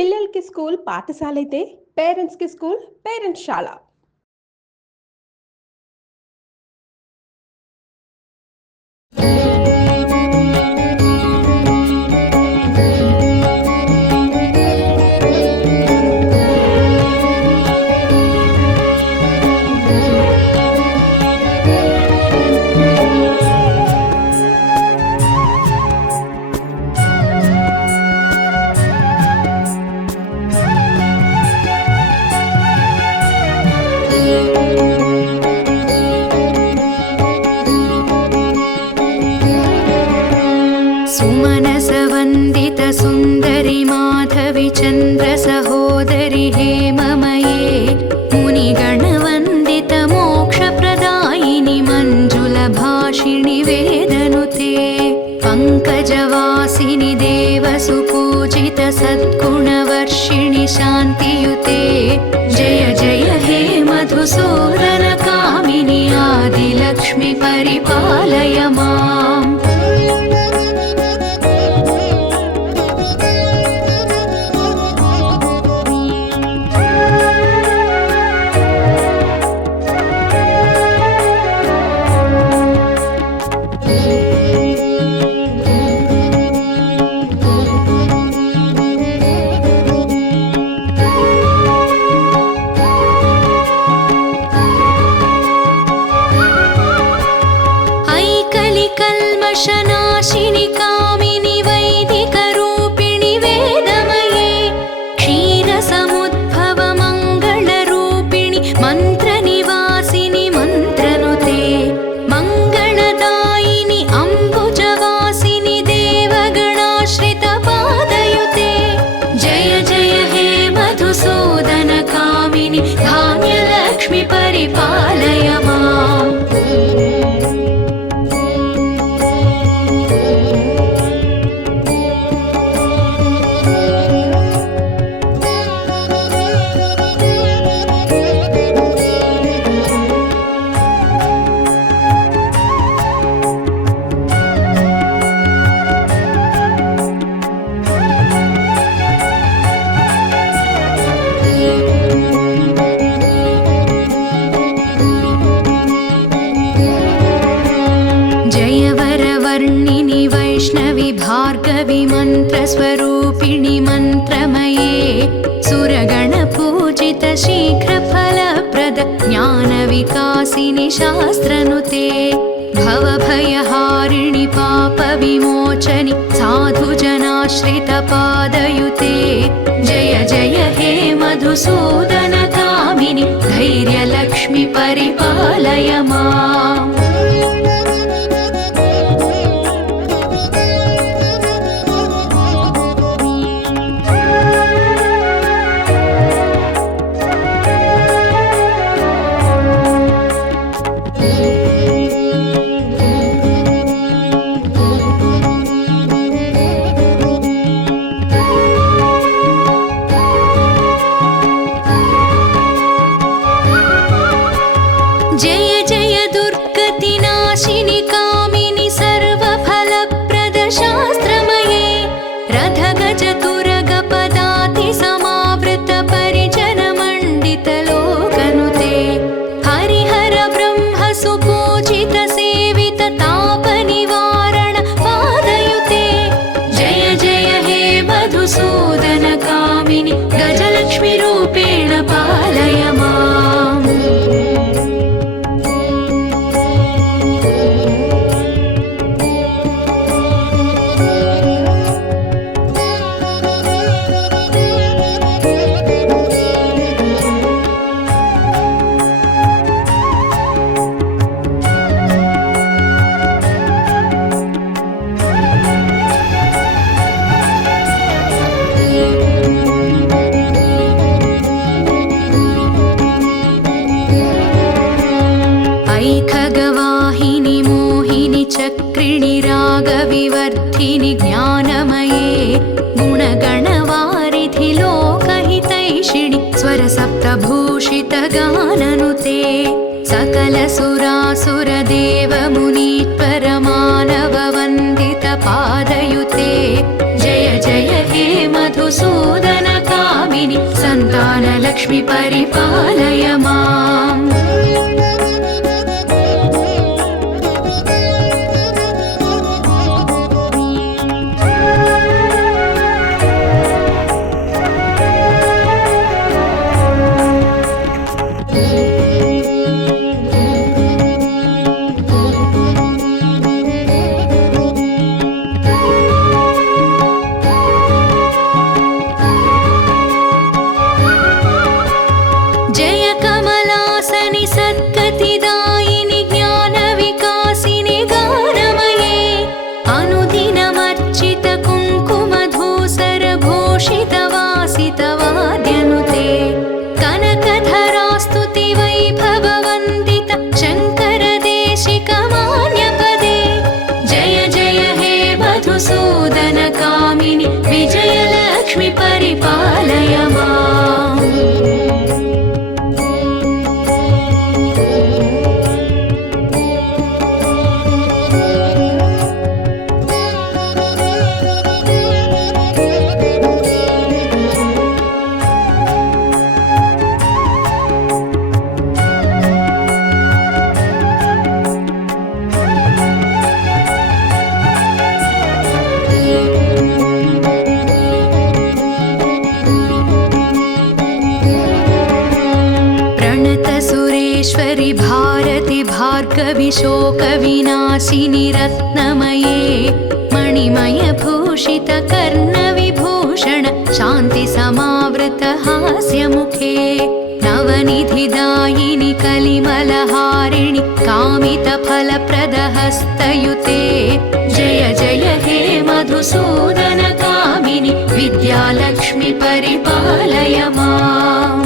పిల్లలకి స్కూల్ పాఠశాల అయితే పేరెంట్స్‌కి స్కూల్ పేరెంట్స్‌శాల. सुमनसवन्दित सुन्दरि माधवि चन्द्र सहोदरि हेममये मुनिगणवन्दित मोक्षप्रदायिनि मञ्जुलभाषिणि वेदनुते पङ्कजवासिनि देवसुपूजित सद्गुणवर्षिणि शान्तियुते जय जय हे मधुसूदन कामिनि आदिलक्ष्मि परिपालय माम्। कल्मषनाशिनि कामिनि वैदिकरूपिणि वेदमये क्षीरसमुद्भव मङ्गलरूपिणि मन्त्रनिवासिनि मन्त्रनुते मङ्गलदायिनि अम्बुजवासिनि देवगणाश्रितपादयुते जय जय हे मधुसूदन कामिनि धान्यलक्ष्मि परिपालय माम्। जयवरवर्णिनि वैष्णवि भार्गवि मन्त्रस्वरूपिणि मन्त्रमये सुरगणपूजित शीघ्रफलप्रद ज्ञानविकासिनि शास्त्रनुते भवभयहारिणि पापविमोचनि साधुजनाश्रितपादयुते जय जय हे मधुसूदन कामिनि धैर्यलक्ष्मि परिपालय माम्। जय जय दुर्गतिनाशिनि कामिनि सर्वफलप्रद शास्त्रमये रथगजतुरगपदाति समावृत परिजनमण्डित लोकनुते हरिहर ब्रह्म सुपूजित सेवित तापनिवारण पादयुते जय जय हे मधुसूदन कामिनि गजलक्ष्मि रूपेण पालय माम्। ऐखगवाहिनि मोहिनि चक्रिणि रागविवर्धिनि ज्ञानमये गुणगणवारिधि लोकहितैषिणि स्वरसप्तभूषित गाननुते सकलसुरासुरदेवमुनीश्वरमानववन्दित पादयुते जय जय हे मधुसूदन विद्यालक्ष्मि परिपालय माम्। जय कमलासनि सद्गतिदायिनि ज्ञानविकासिनि गानमये अनुदिनमर्चित कुङ्कुमधूसरभूषितवासितवाद्यनुते कनकधरास्तुति वैभववन्दित शङ्करदेशिकमान्यपदे जय जय हे मधुसूदनकामिनि विजयलक्ष्मि परिपालय माम्। सुरेश्वरि भारति भार्गवि शोकविनाशिनि रत्नमये मणिमयभूषित कर्णविभूषण शान्ति समावृत हास्यमुखे नवनिधिदायिनि कलिमलहारिणि कामितफलप्रदहस्तयुते जय जय हे मधुसूदनकामिनि विद्यालक्ष्मि परिपालय माम्।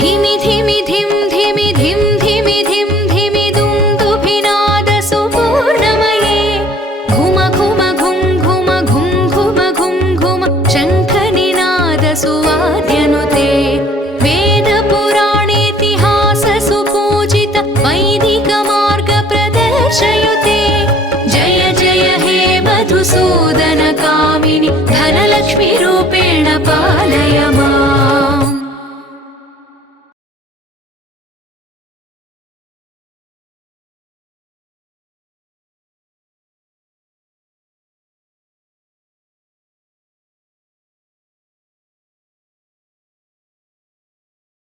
धिमि धिमि धिं धिमि धिं धिमि धिं धिमि दुन्दुभिनादसुपूर्णमये घुम घुम घुं घुम घुं घुम घुं घुम शङ्खनिनादसुवाद्यनुते वेदपुराणेतिहाससुपूजित वैदिकमार्गप्रदर्शयुते जय जय हे मधुसूदनकामिनि धनलक्ष्मीरूपेण पालय माम्।